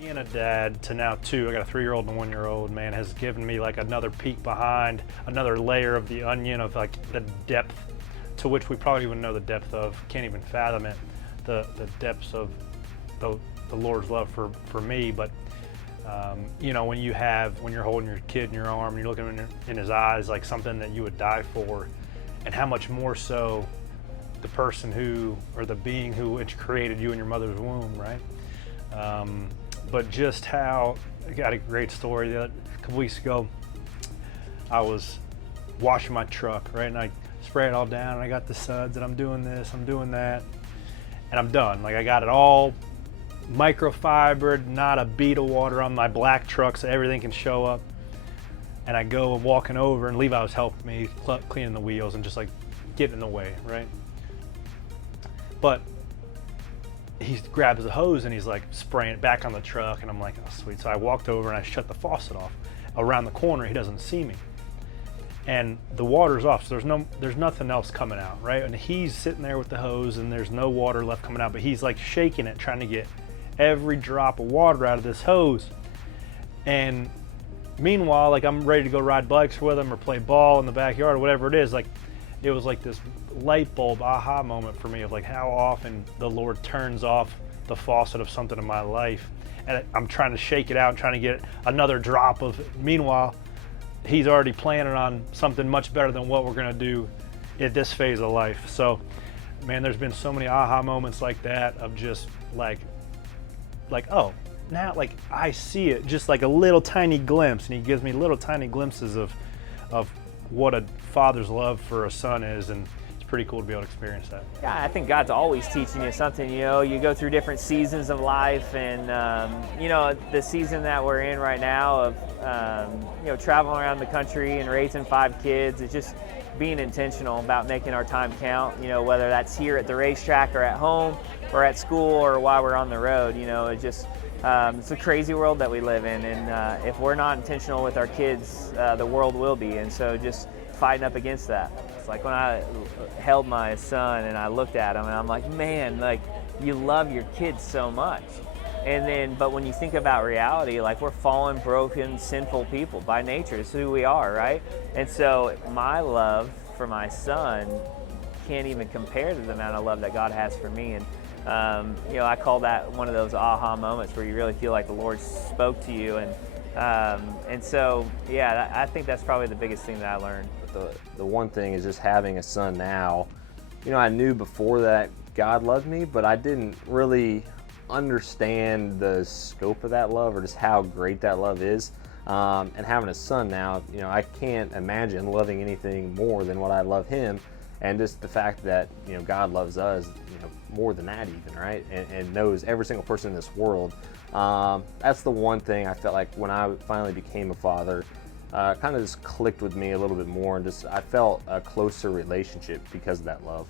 Being a dad to now two, I got a 3-year-old and a 1-year-old, man, has given me like another peek behind, another layer of the onion of like the depth to which we probably even know the depth of, can't even fathom it, the depths of the Lord's love for me. But you know, when you're holding your kid in your arm and you're looking in his eyes like something that you would die for, and how much more so the person who, or the being who created you in your mother's womb, right? But just how, I got a great story. A couple weeks ago, I was washing my truck, right? And I spray it all down and I got the suds and I'm doing this, I'm doing that, and I'm done. Like I got it all microfibered, not a bead of water on my black truck so everything can show up. And I go and walking over, and Levi was helping me cleaning the wheels and just like getting in the way, right? But he grabs the hose and he's like spraying it back on the truck, and I'm like, oh sweet. So I walked over and I shut the faucet off. Around the corner, he doesn't see me, and the water's off, so there's nothing else coming out, right? And he's sitting there with the hose and there's no water left coming out, but he's like shaking it, trying to get every drop of water out of this hose. And meanwhile, like I'm ready to go ride bikes with him or play ball in the backyard or whatever it is. Like it was like this light bulb aha moment for me of like how often the Lord turns off the faucet of something in my life, and I'm trying to shake it out, trying to get another drop of it. Meanwhile, he's already planning on something much better than what we're gonna do at this phase of life. So man, there's been so many aha moments like that of just like oh, now like I see it, just like a little tiny glimpse, and he gives me little tiny glimpses of what a father's love for a son is, and it's pretty cool to be able to experience that. Yeah, I think God's always teaching you something. You know, you go through different seasons of life, and you know, the season that we're in right now of you know, traveling around the country and raising 5 kids, it's just being intentional about making our time count. You know, whether that's here at the racetrack or at home or at school or while we're on the road. You know, it just it's a crazy world that we live in, and if we're not intentional with our kids, the world will be. And so just fighting up against that. It's like when I held my son and I looked at him and I'm like, man, like you love your kids so much. And then, but when you think about reality, like we're fallen, broken, sinful people by nature. It's who we are, right? And so my love for my son can't even compare to the amount of love that God has for me. And you know, I call that one of those aha moments where you really feel like the Lord spoke to you. And so, yeah, I think that's probably the biggest thing that I learned. The one thing is just having a son now. You know, I knew before that God loved me, but I didn't really understand the scope of that love or just how great that love is. And having a son now, you know, I can't imagine loving anything more than what I love him. And just the fact that, you know, God loves us, you know, more than that even, right? And knows every single person in this world. That's the one thing I felt like when I finally became a father, kind of just clicked with me a little bit more, and just I felt a closer relationship because of that love.